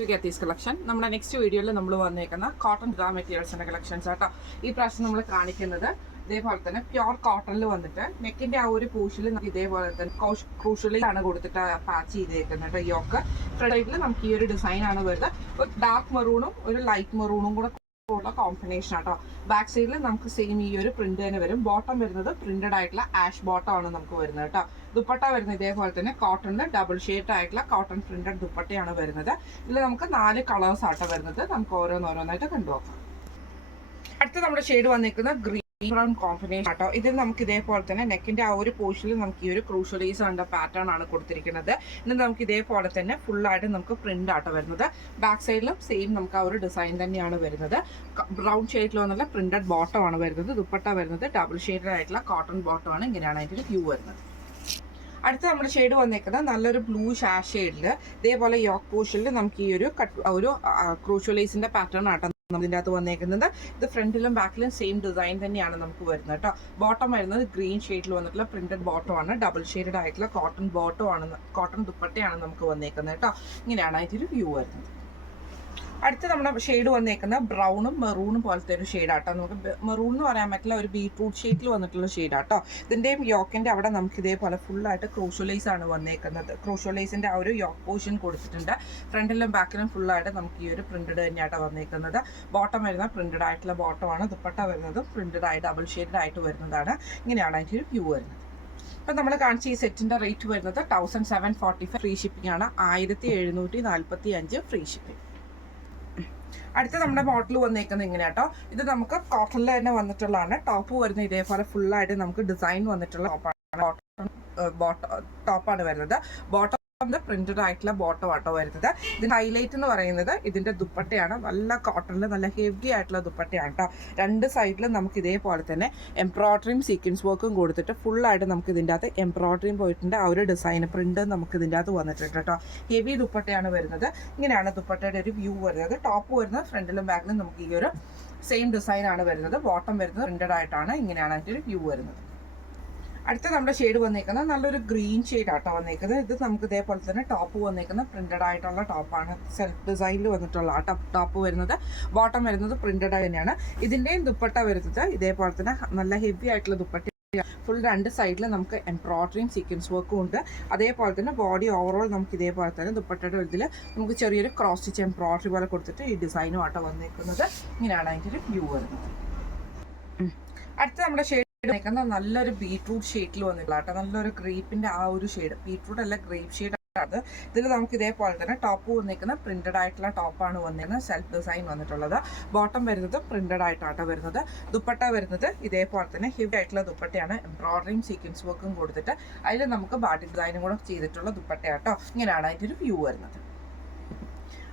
To ഗെത്തീസ് collection. നമ്മുടെ next വീഡിയോയിൽ നമ്മൾ വന്നേക്കുന്ന കോട്ടൺ ഡ്രാ മെറ്റീരിയൽസിന്റെ കളക്ഷൻസ് ആട്ടോ. ഈ പ്രാവശ്യം നമ്മൾ കാണിക്കുന്നത് ഇതേപോലെ തന്നെ പ്യോർ കോട്ടണിൽ വന്നിട്ട് നെക്കിന്റെ ആ ഒരു പൂഷിൽ ഇതേപോലെ തന്നെ ക്രൂഷ്യലാണ് കൊടുത്തിട്ട് പാച്ച് ചെയ്തേക്കുന്നത്. യോക്ക് ഫ്രണ്ടിൽ നമുക്ക് ഈ ഒരു ഡിസൈൻ ആണ് വരുന്നത്. ഒരു ഡാർക്ക് മെറൂണും ഒരു ലൈറ്റ് മെറൂണും കൂടെ ഉള്ള കോമ്പിനേഷൻ ആട്ടോ. ബാക്ക് സൈഡിൽ നമുക്ക് സെയിം ഈ ഒരു പ്രിന്റ് തന്നെ വരും. ബോട്ടം വരുന്നത് പ്രിന്റഡ് ആയിട്ടുള്ള ആഷ് ബോട്ടം ആണ് നമുക്ക് വരുന്നത് കേട്ടോ. ദുപ്പട്ട വരുന്നത് ഇതേപോലെ തന്നെ കോട്ടണിൽ ഡബിൾ ഷെയ്ഡ് ആയിട്ടുള്ള കോട്ടൺ പ്രിന്റഡ് ദുപ്പട്ടയാണ് വരുന്നത്. ഇതിൽ നമുക്ക് 4 കളേഴ്സ് ആട്ടോ വരുന്നത്. നമുക്ക് ഓരോന്നോരോന്നായിട്ട് കണ്ടുപോകാം. അടുത്ത നമ്മുടെ ഷെയ്ഡ് വന്നിരിക്കുന്നത് ഗ്രീൻ ബ്രൗൺ കോമ്പിനേഷൻ ആട്ടോ. ഇതിൽ നമുക്ക് ഇതേപോലെ തന്നെ നെക്കിന്റെ ആ ഒരു പോർഷനിൽ നമുക്ക് ഈ ഒരു ക്രൂഷ്യലൈസ് കണ്ട പാറ്റേൺ ആണ് കൊടുത്തിരിക്കുന്നത്. ഇനി നമുക്ക് ഇതേപോലെ തന്നെ ഫുള്ളായിട്ട് നമുക്ക് പ്രിന്റ് ആട്ടോ വരുന്നത്. ബാക്ക് സൈഡിലും സെയിം നമുക്ക് ആ ഒരു ഡിസൈൻ തന്നെയാണ് വരുന്നത്. ബ്രൗൺ ഷെയ്ഡിൽ വന്നുള്ള പ്രിന്റഡ് ബോട്ടം ആണ് വരുന്നത്. ദുപ്പട്ട വരുന്നത് ഡബിൾ ഷെയ്ഡഡ് ആയിട്ടുള്ള കോട്ടൺ ബോട്ടം ആണ്. ഇങ്ങനെയാണ് അതിന്റെ വ്യൂ വരുന്നത്. അടുത്ത നമ്മുടെ ഷെയ്ഡ് വന്നേക്കുന്നത് നല്ലൊരു ബ്ലൂ ഷാഷ് ഷെയ്ഡിൽ ഇതേപോലെ യോക്ക് പോർഷനിൽ നമുക്ക് ഈ ഒരു ക്രൂഷ്യലൈസിന്റെ പാറ്റേൺ ആട്ടോ ഇതിൻ്റെ അകത്ത് വന്നേക്കുന്നത്. ഇത് ഫ്രണ്ടിലും ബാക്കിലും സെയിം ഡിസൈൻ തന്നെയാണ് നമുക്ക് വരുന്നത് കേട്ടോ. ബോട്ടം വരുന്നത് ഗ്രീൻ ഷെയ്ഡിൽ വന്നിട്ടുള്ള പ്രിന്റഡ് ബോട്ടം ആണ്. ഡബിൾ ഷെയ്ഡഡ് ആയിട്ടുള്ള കോട്ടൺ ബോട്ടം ആണ്, കോട്ടൺ ദുപ്പട്ടയാണ് നമുക്ക് വന്നേക്കുന്നത് കേട്ടോ. ഇങ്ങനെയാണ് അതിൻ്റെ ഒരു വ്യൂ വരുന്നത്. അടുത്ത് നമ്മുടെ ഷെയ്ഡ് വന്നേക്കുന്നത് ബ്രൗണും മെറൂണും പോലത്തെ ഒരു ഷെയ്ഡാട്ടോ. നമുക്ക് മെറൂൺ എന്ന് പറയാൻ പറ്റില്ല, ഒരു ബീട്രൂട്ട് ഷെയ്ഡിൽ വന്നിട്ടുള്ള ഷെയ്ഡാട്ടോ. ഇതിൻ്റെയും യോക്കിൻ്റെ അവിടെ നമുക്ക് ഇതേപോലെ ഫുള്ളായിട്ട് ക്രൂഷ്യലൈസ് ആണ് വന്നേക്കുന്നത്. ക്രൂഷ്യലൈസിൻ്റെ ആ ഒരു യോക്ക് പോർഷൻ കൊടുത്തിട്ടുണ്ട്. ഫ്രണ്ടിലും ബാക്കിലും ഫുള്ളായിട്ട് നമുക്ക് ഈ ഒരു പ്രിന്റഡ് തന്നെയാട്ടോ വന്നേക്കുന്നത്. ബോട്ടം വരുന്നത് പ്രിന്റഡ് ആയിട്ടുള്ള ബോട്ടമാണ്. ദുപ്പട്ട വരുന്നത് പ്രിന്റഡ് ആയിട്ട് ഡബിൾ ഷെയ്ഡഡ് ആയിട്ട് വരുന്നതാണ്. ഇങ്ങനെയാണ് അതിൻ്റെ ഒരു വ്യൂ വരുന്നത്. അപ്പം നമ്മൾ കാണിച്ച ഈ സെറ്റിൻ്റെ റേറ്റ് വരുന്നത് 1745 ഫ്രീ ഷിപ്പിംഗ് ആണ്. 1745 ഫ്രീ ഷിപ്പിംഗ്. അടുത്ത നമ്മുടെ മോഡൽ വന്നേക്കുന്നത് ഇങ്ങനെ കേട്ടോ. ഇത് നമുക്ക് കോട്ടണിൽ തന്നെ വന്നിട്ടുള്ളതാണ്. ടോപ്പ് വരുന്നത് ഇതേപോലെ ഫുള്ളായിട്ട് നമുക്ക് ഡിസൈൻ വന്നിട്ടുള്ള ടോപ്പാണ് വരുന്നത്. ബോട്ടം പ്രിന്റഡ് ആയിട്ടുള്ള ബോട്ടം ആട്ടോ വരുന്നത്. ഇതിന്റെ ഹൈലൈറ്റ് എന്ന് പറയുന്നത് ഇതിന്റെ ദുപ്പട്ടയാണ്. നല്ല കോട്ടണിൽ നല്ല ഹെവി ആയിട്ടുള്ള ദുപ്പട്ടയാണ് കേട്ടോ. 2 സൈഡിലും നമുക്ക് ഇതേപോലെ തന്നെ എംബ്രോയിഡറിയും സീക്വൻസ് വർക്കും കൊടുത്തിട്ട് ഫുള്ളായിട്ട് നമുക്ക് ഇതിൻ്റെ അകത്ത് എംബ്രോയിഡറിയും പോയിട്ടുണ്ട്. ആ ഒരു ഡിസൈൻ പ്രിന്റ് നമുക്ക് ഇതിൻ്റെ അകത്ത് വന്നിട്ടുണ്ട് കേട്ടോ. ഹെവി ദുപ്പട്ടയാണ് വരുന്നത്. ഇങ്ങനെയാണ് ദുപ്പട്ടയുടെ ഒരു വ്യൂ വരുന്നത്. ടോപ്പ് വരുന്നത് ഫ്രണ്ടിലും ബാക്കിലും നമുക്ക് ഈ ഒരു സെയിം ഡിസൈൻ ആണ് വരുന്നത്. ബോട്ടം വരുന്നത് പ്രിന്റഡ് ആയിട്ടാണ്. ഇങ്ങനെയാണ് അതിൻ്റെ ഒരു വ്യൂ വരുന്നത്. അടുത്ത നമ്മുടെ ഷെയ്ഡ് വന്നേക്കുന്നത് നല്ലൊരു ഗ്രീൻ ഷെയ്ഡ് ആട്ടോ വന്നേക്കുന്നത്. ഇത് നമുക്ക് ഇതേപോലെ തന്നെ ടോപ്പ് വന്നേക്കുന്നത് പ്രിന്റഡ് ആയിട്ടുള്ള ടോപ്പാണ്. സെൽഫ് ഡിസൈനിൽ വന്നിട്ടുള്ള ആ ടോപ്പ് വരുന്നത്. ബോട്ടം വരുന്നത് പ്രിന്റഡ് ആയി തന്നെയാണ്. ഇതിൻ്റെയും ദുപ്പട്ട വരുന്നത് ഇതേപോലെ തന്നെ നല്ല ഹെവി ആയിട്ടുള്ള ദുപ്പട്ട. ഫുൾ 2 സൈഡിൽ നമുക്ക് എംബ്രോയിഡറിയും സീക്വൻസ് വർക്കും ഉണ്ട്. അതേപോലെ തന്നെ ബോഡി ഓവറോൾ നമുക്ക് ഇതേപോലെ തന്നെ ദുപ്പട്ടയുടെ ഇതിൽ നമുക്ക് ചെറിയൊരു ക്രോസ് സ്റ്റിച്ച് എംബ്രോയിഡറി പോലെ കൊടുത്തിട്ട് ഈ ഡിസൈനും ആട്ടോ വന്നേക്കുന്നത്. ഇങ്ങനെയാണ് അതിൻ്റെ ഒരു വ്യൂ വരുന്നത്. അടുത്ത നമ്മുടെ ഷെയ്ഡ് നല്ലൊരു ബീട്രൂട്ട് ഷെയ്ഡിൽ വന്നിട്ടുള്ള കേട്ടോ. നല്ലൊരു ഗ്രേപ്പിന്റെ ആ ഒരു ഷെയ്ഡ്, ബീട്രൂട്ട് അല്ല ഗ്രേപ്പ് ഷെയ്ഡ് ആണ്. ഇതിൽ നമുക്ക് ഇതേപോലെ തന്നെ ടോപ്പ് വന്നിരിക്കുന്ന പ്രിന്റഡ് ആയിട്ടുള്ള ടോപ്പാണ് വന്നിരുന്നത്. സെൽഫ് ഡിസൈൻ വന്നിട്ടുള്ളത്. ബോട്ടം വരുന്നത് പ്രിന്റഡ് ആയിട്ടാട്ടോ വരുന്നത്. ദുപ്പട്ട വരുന്നത് ഇതേപോലെ തന്നെ ഹെവി ആയിട്ടുള്ള ദുപ്പട്ടയാണ്. എംബ്രോയിഡറിയും സീക്വൻസ് വർക്കും കൊടുത്തിട്ട് അതിൽ നമുക്ക് ബാഡി ഡിസൈനും കൂടെ ചെയ്തിട്ടുള്ള ദുപ്പട്ടയാട്ടോ. ഇങ്ങനെയാണ് അതിൻ്റെ ഒരു വ്യൂ വരുന്നത്.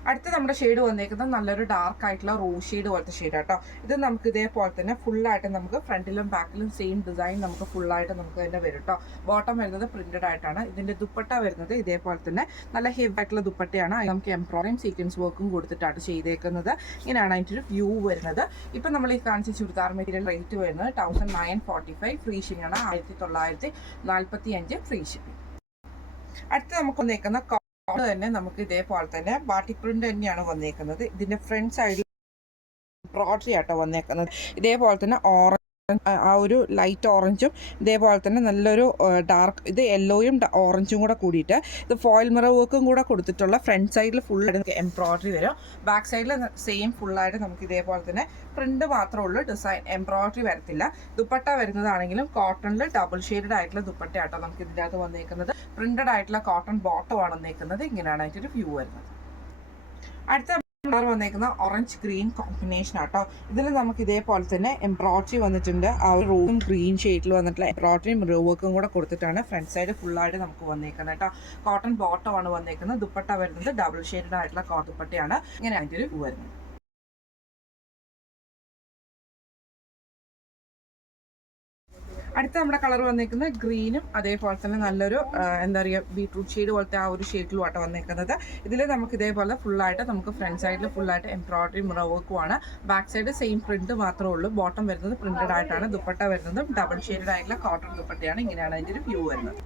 അടുത്ത നമ്മുടെ ഷെയ്ഡ് വന്നേക്കുന്നത് നല്ലൊരു ഡാർക്ക് ആയിട്ടുള്ള റോസ് ഷെയ്ഡ് പോലത്തെ ഷെയ്ഡ് ആട്ടോ. ഇത് നമുക്ക് ഇതേപോലെ തന്നെ ഫുള്ളായിട്ട് നമുക്ക് ഫ്രണ്ടിലും ബാക്കിലും സെയിം ഡിസൈൻ നമുക്ക് ഫുള്ളായിട്ട് നമുക്ക് തന്നെ വരും കേട്ടോ. ബോട്ടം വരുന്നത് പ്രിന്റഡ് ആയിട്ടാണ്. ഇതിന്റെ ദുപ്പട്ട വരുന്നത് ഇതേപോലെ തന്നെ നല്ല ഹെവി ആയിട്ടുള്ള ദുപ്പട്ടയാണ്. നമുക്ക് എംബ്രോയിഡറിയും സീക്വൻസ് വർക്കും കൊടുത്തിട്ടാണ് ചെയ്തേക്കുന്നത്. ഇങ്ങനെയാണ് അതിൻ്റെ ഒരു വ്യൂ വരുന്നത്. ഇപ്പം നമ്മൾ ഈ കാണിച്ച ചുരിദാർ മെറ്റീരിയൽ റേറ്റ് വരുന്നത് 1945 ഫ്രീ ഷിപ്പിംഗ് ആണ്. 1945 ഫ്രീ ഷിപ്പിംഗ്. അടുത്ത് നമുക്ക് വന്നേക്കുന്ന തന്നെ നമുക്ക് ഇതേപോലെ തന്നെ ബാട്ടിക് പ്രിന്റ് തന്നെയാണ് വന്നേക്കുന്നത്. ഇതിന്റെ ഫ്രണ്ട് സൈഡിൽ എംബ്രോയിഡറി ആട്ടോ വന്നേക്കുന്നത്. ഇതേപോലെ തന്നെ ആ ഒരു ലൈറ്റ് ഓറഞ്ചും ഇതേപോലെ തന്നെ നല്ലൊരു ഡാർക്ക് ഇത് യെല്ലോയും ഓറഞ്ചും കൂടെ കൂടിയിട്ട് ഇത് ഫോയിൽ മിറർ വർക്കും കൂടെ കൊടുത്തിട്ടുള്ള ഫ്രണ്ട് സൈഡിൽ ഫുള്ളായിട്ട് എംബ്രോയിഡറി വരും. ബാക്ക് സൈഡിൽ സെയിം ഫുള്ളായിട്ട് നമുക്ക് ഇതേപോലെ തന്നെ പ്രിന്റ് മാത്രമേ ഉള്ളൂ. ഡിസൈൻ എംബ്രോയിഡറി വരത്തില്ല. ദുപ്പട്ട വരുന്നതാണെങ്കിലും കോട്ടണിൽ ഡബിൾ ഷെയ്ഡഡ് ആയിട്ടുള്ള ദുപ്പട്ട ആട്ടോ നമുക്ക് ഇതിൻ്റെ അകത്ത് വന്നേക്കുന്നത്. പ്രിന്റഡ് ആയിട്ടുള്ള കോട്ടൺ ബോട്ടം ആണ് വന്നേക്കുന്നത്. ഇങ്ങനെയാണ് അതിൻ്റെ ഒരു വ്യൂ വരുന്നത്. അടുത്ത കളർ വന്നേക്കുന്ന ഓറഞ്ച് ഗ്രീൻ കോമ്പിനേഷൻ ആട്ടോ. ഇതിൽ നമുക്ക് ഇതേപോലെ തന്നെ എംബ്രോയിഡറി വന്നിട്ടുണ്ട്. ആ ഒരു റോസും ഗ്രീൻ ഷെയ്ഡിൽ വന്നിട്ടുള്ള എംബ്രോയിഡറിയും മിറർ വർക്കും കൂടെ കൊടുത്തിട്ടാണ് ഫ്രണ്ട് സൈഡ് ഫുള്ളായിട്ട് നമുക്ക് വന്നേക്കുന്നത് കേട്ടോ. കോട്ടൺ ബോട്ടം ആണ് വന്നേക്കുന്നത്. ദുപ്പട്ട വരുന്നത് ഡബിൾ ഷെയ്ഡഡ് ആയിട്ടുള്ള കോട്ടൺ ദുപ്പട്ടയാണ്. ഇങ്ങനെ അതിൻ്റെ ഒരു വരുന്നത്. അടുത്ത നമ്മുടെ കളർ വന്നേക്കുന്നത് ഗ്രീനും അതേപോലെ തന്നെ നല്ലൊരു എന്താ പറയുക ബീട്രൂട്ട് ഷെയ്ഡ് പോലത്തെ ആ ഒരു ഷെയ്ഡിലും ആട്ടോ വന്നേക്കുന്നത്. ഇതിൽ നമുക്ക് ഇതേപോലെ ഫുള്ളായിട്ട് നമുക്ക് ഫ്രണ്ട് സൈഡിൽ ഫുള്ളായിട്ട് എംബ്രോയിഡറി മിറർ വർക്കുമാണ്. ബാക്ക് സൈഡ് സെയിം പ്രിന്റ് മാത്രമേ ഉള്ളൂ. ബോട്ടം വരുന്നത് പ്രിന്റഡ് ആയിട്ടാണ്. ദുപ്പട്ട വരുന്നത് ഡബിൾ ഷെയ്ഡഡ് ആയിട്ടുള്ള കോട്ടൺ ദുപ്പട്ടയാണ്. ഇങ്ങനെയാണ് അതിൻ്റെ ഒരു വ്യൂ വരുന്നത്.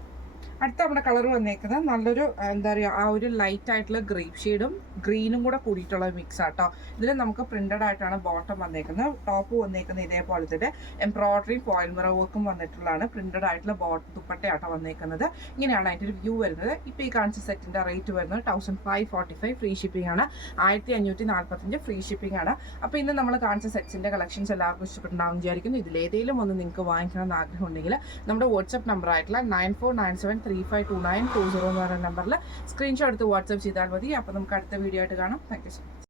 അടുത്ത നമ്മുടെ കളർ വന്നേക്കുന്നത് നല്ലൊരു എന്താ പറയുക ആ ഒരു ലൈറ്റ് ആയിട്ടുള്ള ഗ്രേപ്പ് ഷെയ്ഡും ഗ്രീനും കൂടെ കൂടിയിട്ടുള്ള മിക്സ് ആട്ടോ. ഇതിൽ നമുക്ക് പ്രിന്റഡ് ആയിട്ടാണ് ബോട്ടം വന്നേക്കുന്നത്. ടോപ്പ് വന്നേക്കുന്നത് ഇതേപോലെ തന്നെ എംബ്രോയിഡറി ഫോയിൽ മിറർ വർക്കും വന്നിട്ടുള്ളതാണ്. പ്രിന്റഡ് ആയിട്ടുള്ള ദുപ്പട്ടയാട്ടോ വന്നേക്കുന്നത്. ഇങ്ങനെയാണ് അതിൻ്റെ ഒരു വ്യൂ വരുന്നത്. ഇപ്പോൾ ഈ കാണിച്ച സെറ്റിൻ്റെ റേറ്റ് വരുന്നത് 1545 ഫ്രീ ഷിപ്പിംഗ് ആണ്. 1545 ഫ്രീ ഷിപ്പിംഗ് ആണ്. അപ്പോൾ ഇന്ന് നമ്മൾ കാണിച്ച സെറ്റ്സിൻ്റെ കളക്ഷൻസ് എല്ലാവർക്കും ഇഷ്ടപ്പെട്ടുണ്ടാവും വിചാരിക്കുന്നു. ഇതിലേതെങ്കിലും ഒന്ന് നിങ്ങൾക്ക് വാങ്ങിക്കണമെന്ന് ആഗ്രഹം ഉണ്ടെങ്കിൽ നമ്മുടെ വാട്സ്ആപ്പ് നമ്പർ ആയിട്ടുള്ള 9497352920 എന്ന് പറയുന്ന നമ്പറിൽ സ്ക്രീൻഷോട്ട് എടുത്ത് വാട്സ്ആപ്പ് ചെയ്താൽ മതി. അപ്പോൾ നമുക്ക് അടുത്ത വീഡിയോ ആയിട്ട് കാണാം. Thank you so much.